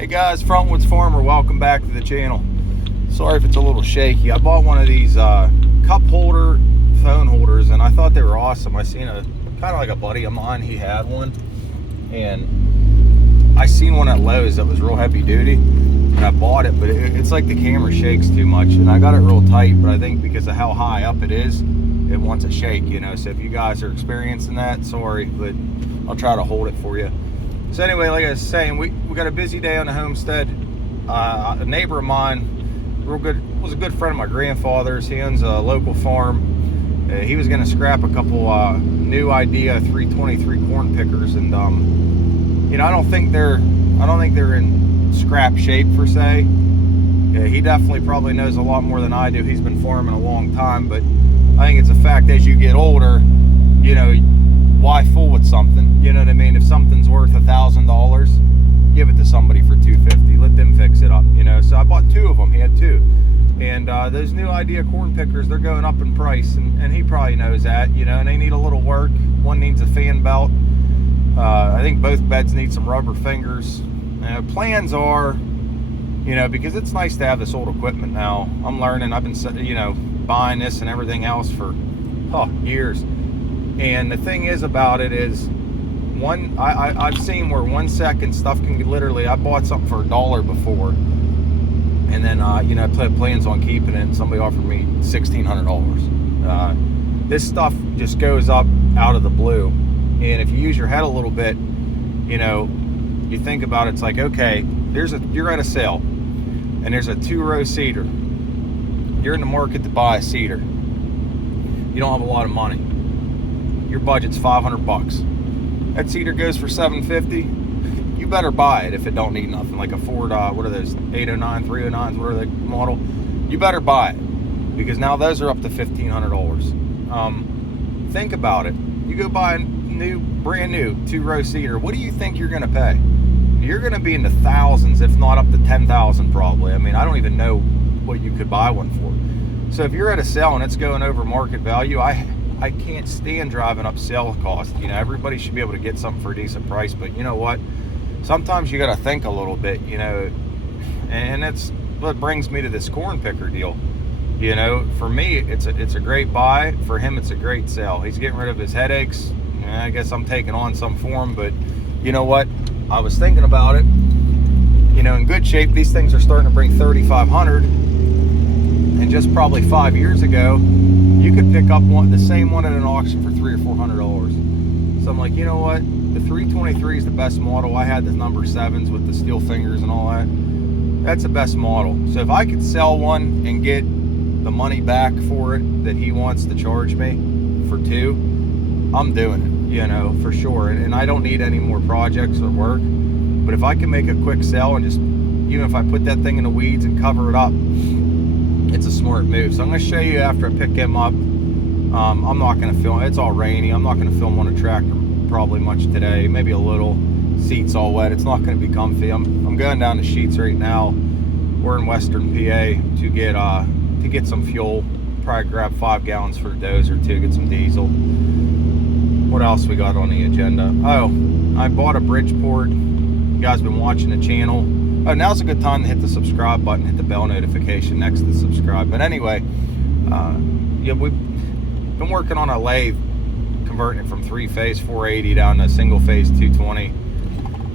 Hey guys, Frontwoodsfarmer, welcome back to the channel. Sorry if it's a little shaky. I bought one of these cup holder phone holders and I thought they were awesome. I seen a kind of like a buddy of mine, he had one, and I seen one at Lowe's that was real heavy duty and I bought it, but it's like the camera shakes too much and I got it real tight, but I think because of how high up it is, it wants a shake, you know. So if you guys are experiencing that, sorry, but I'll try to hold it for you. So anyway, like I was saying, we got a busy day on the homestead. A neighbor of mine, was a good friend of my grandfather's. He owns a local farm. He was going to scrap a couple new idea 323 corn pickers, and you know, I don't think they're in scrap shape per se. He definitely probably knows a lot more than I do. He's been farming a long time, but I think it's a fact as you get older, you know, why fool with something? You know what I mean? If something's worth $1,000, give it to somebody for $250. Let them fix it up, you know. So I bought two of them. He had two, and those new idea corn pickers, they're going up in price, and he probably knows that, you know. And they need a little work. One needs a fan belt. I think both beds need some rubber fingers. Plans are, you know, because it's nice to have this old equipment now. I'm learning. I've been, you know, buying this and everything else for years. And the thing is about it is, I've seen where 1 second stuff can get literally, I bought something for $1 before, and then you know, I had plans on keeping it, and somebody offered me $1,600. This stuff just goes up out of the blue, and if you use your head a little bit, you know, you think about it, it's like, okay, you're at a sale, and there's a 2-row cedar. You're in the market to buy a cedar. You don't have a lot of money. Your budget's $500. That cedar goes for $750. You better buy it if it don't need nothing. Like a Ford, what are those, 809, 309s, what are they model? You better buy it, because now those are up to $1,500. Think about it. You go buy a brand new 2-row cedar. What do you think you're gonna pay? You're gonna be in the thousands, if not up to 10,000 probably. I mean, I don't even know what you could buy one for. So if you're at a sale and it's going over market value, I can't stand driving up sale cost. You know, everybody should be able to get something for a decent price, but you know what? Sometimes you got to think a little bit, you know, and that's what brings me to this corn picker deal. You know, for me, it's a great buy. For him, it's a great sell. He's getting rid of his headaches. I guess I'm taking on some for him, but you know what? I was thinking about it. You know, in good shape, these things are starting to bring $3,500, and just probably 5 years ago, you could pick up the same one at an auction for $300 or $400. So I'm like, you know what? The 323 is the best model. I had the number 7s with the steel fingers and all that. That's the best model. So if I could sell one and get the money back for it that he wants to charge me for 2, I'm doing it, you know, for sure. And I don't need any more projects or work. But if I can make a quick sell and just, even if I put that thing in the weeds and cover it up, it's a smart move. So I'm going to show you after I pick him up. I'm not going to film. It's all rainy. I'm not going to film on a tractor probably much today. Maybe a little. Seat's all wet. It's not going to be comfy. I'm going down to Sheets right now. We're in Western PA to get some fuel. Probably grab 5 gallons for a dozer too. Get some diesel. What else we got on the agenda? Oh, I bought a Bridgeport. You guys been watching the channel. Oh, now's a good time to hit the subscribe button, hit the bell notification next to subscribe. But anyway, yeah, we've been working on a lathe, converting it from 3-phase 480 down to single-phase 220.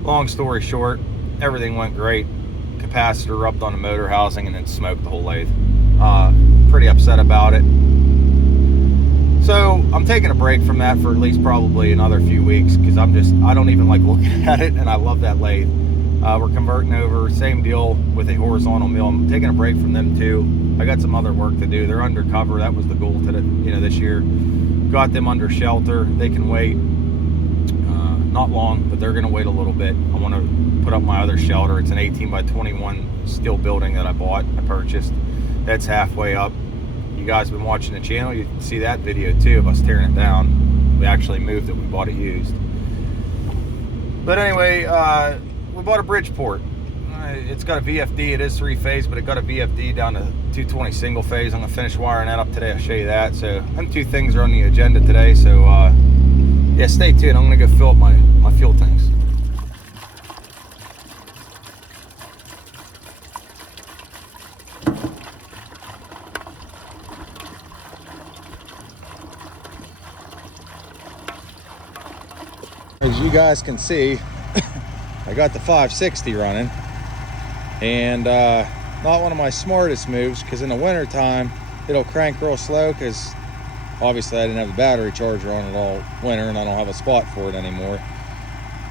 Long story short, everything went great. Capacitor rubbed on the motor housing and then smoked the whole lathe. Pretty upset about it. So I'm taking a break from that for at least probably another few weeks, because I don't even like looking at it, and I love that lathe. We're converting over, same deal with a horizontal mill. I'm taking a break from them too. I got some other work to do. They're undercover. That was the goal to this year. Got them under shelter. They can wait, not long, but they're going to wait a little bit. I want to put up my other shelter. It's an 18 by 21 steel building that I purchased. That's halfway up. You guys have been watching the channel. You can see that video too of us tearing it down. We actually moved it. We bought it used. But anyway, we bought a Bridgeport. It's got a VFD. It is 3-phase, but it got a VFD down to 220 single phase. I'm gonna finish wiring that up today. I'll show you that. So them 2 things are on the agenda today. So yeah, stay tuned. I'm gonna go fill up my fuel tanks. as you guys can see, I got the 560 running, and not one of my smartest moves, because in the winter time it'll crank real slow, because obviously I didn't have the battery charger on it all winter and I don't have a spot for it anymore.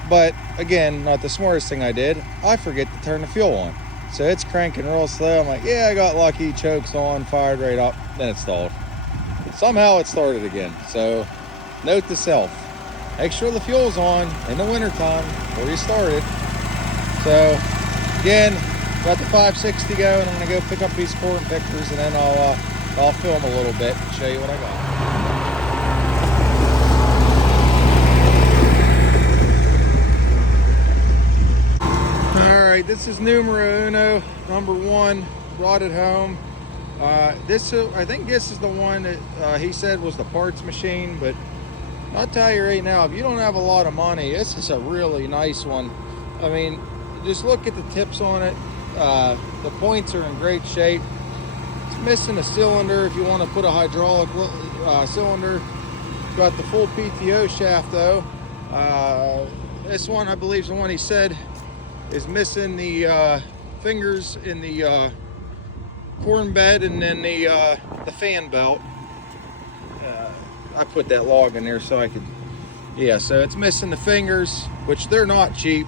But again, not the smartest thing I did. I forget to turn the fuel on, so it's cranking real slow. I'm like, yeah, I got lucky, chokes on, fired right up, then it stalled. Somehow it started again. So note to self, make sure the fuel's on in the winter time before you start it. So again, got the 560 going. I'm gonna go pick up these corn pickers, and then I'll film a little bit and show you what I got. All right, this is numero uno, number one, brought it home. I think this is the one that he said was the parts machine, but I'll tell you right now, if you don't have a lot of money, this is a really nice one. I mean, just look at the tips on it. The points are in great shape. It's missing a cylinder if you want to put a hydraulic cylinder. It's got the full PTO shaft though. This one, I believe, is the one he said is missing the fingers in the corn bed, and then the fan belt. I put that log in there so I could, yeah, so it's missing the fingers, which they're not cheap.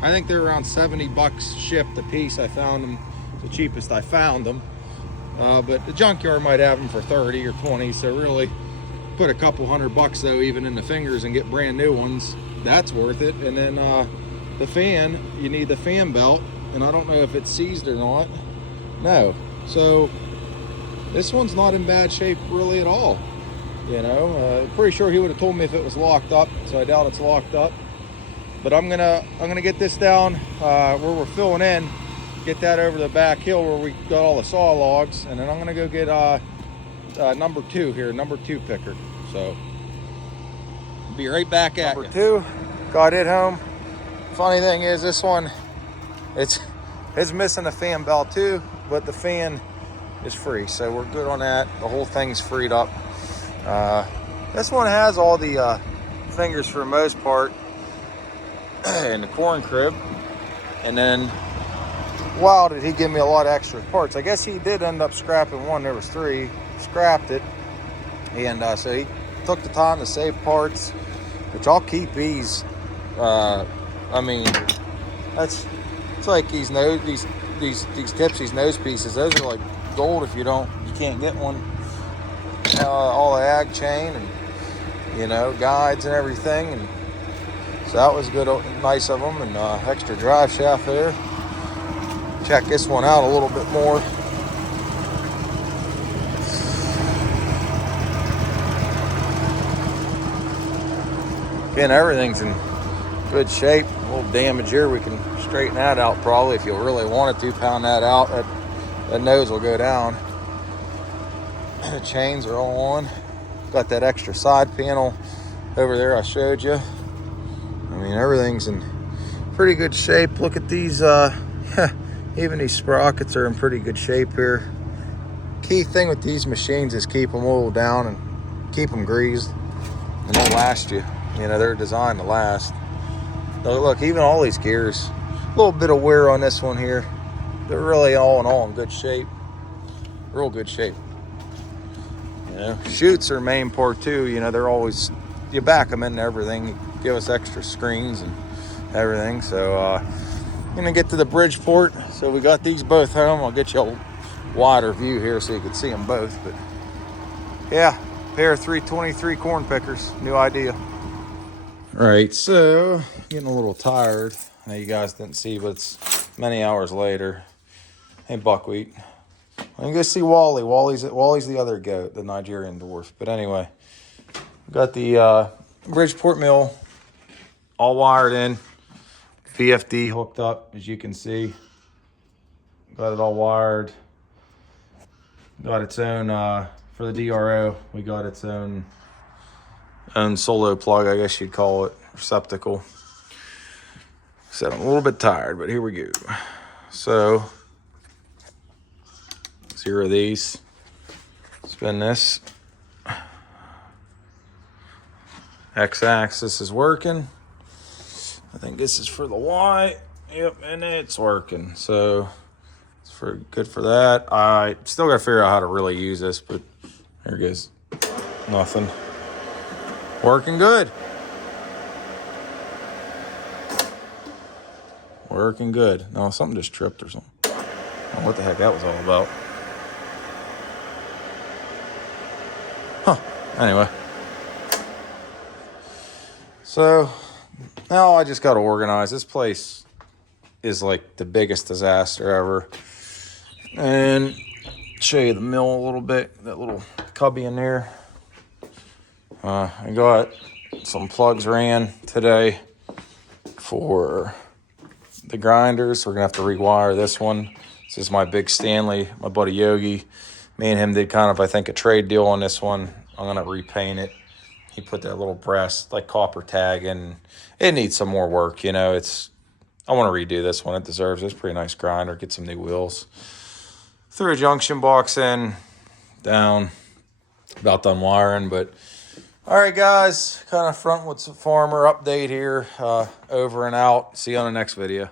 I think they're around 70 bucks shipped a piece. I found them, the cheapest I found them. But the junkyard might have them for 30 or 20, so really put a couple $100 though, even in the fingers, and get brand new ones. That's worth it. And then the fan, you need the fan belt, and I don't know if it's seized or not. No. So this one's not in bad shape really at all. You know, pretty sure he would have told me if it was locked up, so I doubt it's locked up. But I'm gonna get this down where we're filling in, get that over the back hill where we got all the saw logs, and then I'm gonna go get number two picker. So be right back at you. Number two, got it home. Funny thing is, this one, it's missing a fan belt too, but the fan is free, so we're good on that. The whole thing's freed up. This one has all the fingers for the most part in the corn crib, and then wow, did he give me a lot of extra parts. I guess he did end up scrapping one. There was three, scrapped it, and so he took the time to save parts, which I'll keep these. I mean, it's like these tips, these nose pieces, those are like gold. If you can't get one. All the ag chain and, you know, guides and everything, and so that was good, nice of them. And extra drive shaft there. Check this one out a little bit more. Again, everything's in good shape. A little damage here, we can straighten that out probably if you really wanted to. Pound that out, that nose will go down. The chains are all on. Got that extra side panel over there I showed you. I mean, everything's in pretty good shape. Look at these, even these sprockets are in pretty good shape here. Key thing with these machines is keep them oiled down and keep them greased, and they'll last you. You know, they're designed to last. Look, even all these gears, a little bit of wear on this one here. They're really all in all in good shape. Real good shape. You know, chutes are main part too. You know, they're always, you back them into everything. You give us extra screens and everything. So I'm gonna get to the Bridgeport. So we got these both home. I'll get you a wider view here so you can see them both. But yeah, pair of 323 corn pickers. New idea. All right, so getting a little tired. Now you guys didn't see, but it's many hours later. Hey, buckwheat. I'm gonna go see Wally. Wally's the other goat, the Nigerian dwarf. But anyway, got the Bridgeport mill all wired in, VFD hooked up, as you can see. Got it all wired. Got its own for the DRO. We got its own solo plug, I guess you'd call it, receptacle. So I'm a little bit tired, but here we go. So 0 of these. Spin this. X-axis is working. this is for the Y. Yep, and it's working. So it's good for that. I still got to figure out how to really use this, but there it goes. Nothing. Working good. Working good. No, something just tripped or something. I don't know what the heck that was all about. Huh. Anyway. So now I just got to organize. This place is like the biggest disaster ever. And show you the mill a little bit. That little cubby in there. I got some plugs ran today for the grinders. We're gonna have to rewire this one. This is my big Stanley, my buddy Yogi. Me and him did kind of, I think, a trade deal on this one. I'm gonna repaint it. He put that little brass, like copper tag in. It needs some more work, you know. I want to redo this one. It deserves it. It's a pretty nice grinder. Get some new wheels. Threw a junction box in, down, about done wiring, but all right, guys, kind of Frontwoodsfarmer update here, over and out. See you on the next video.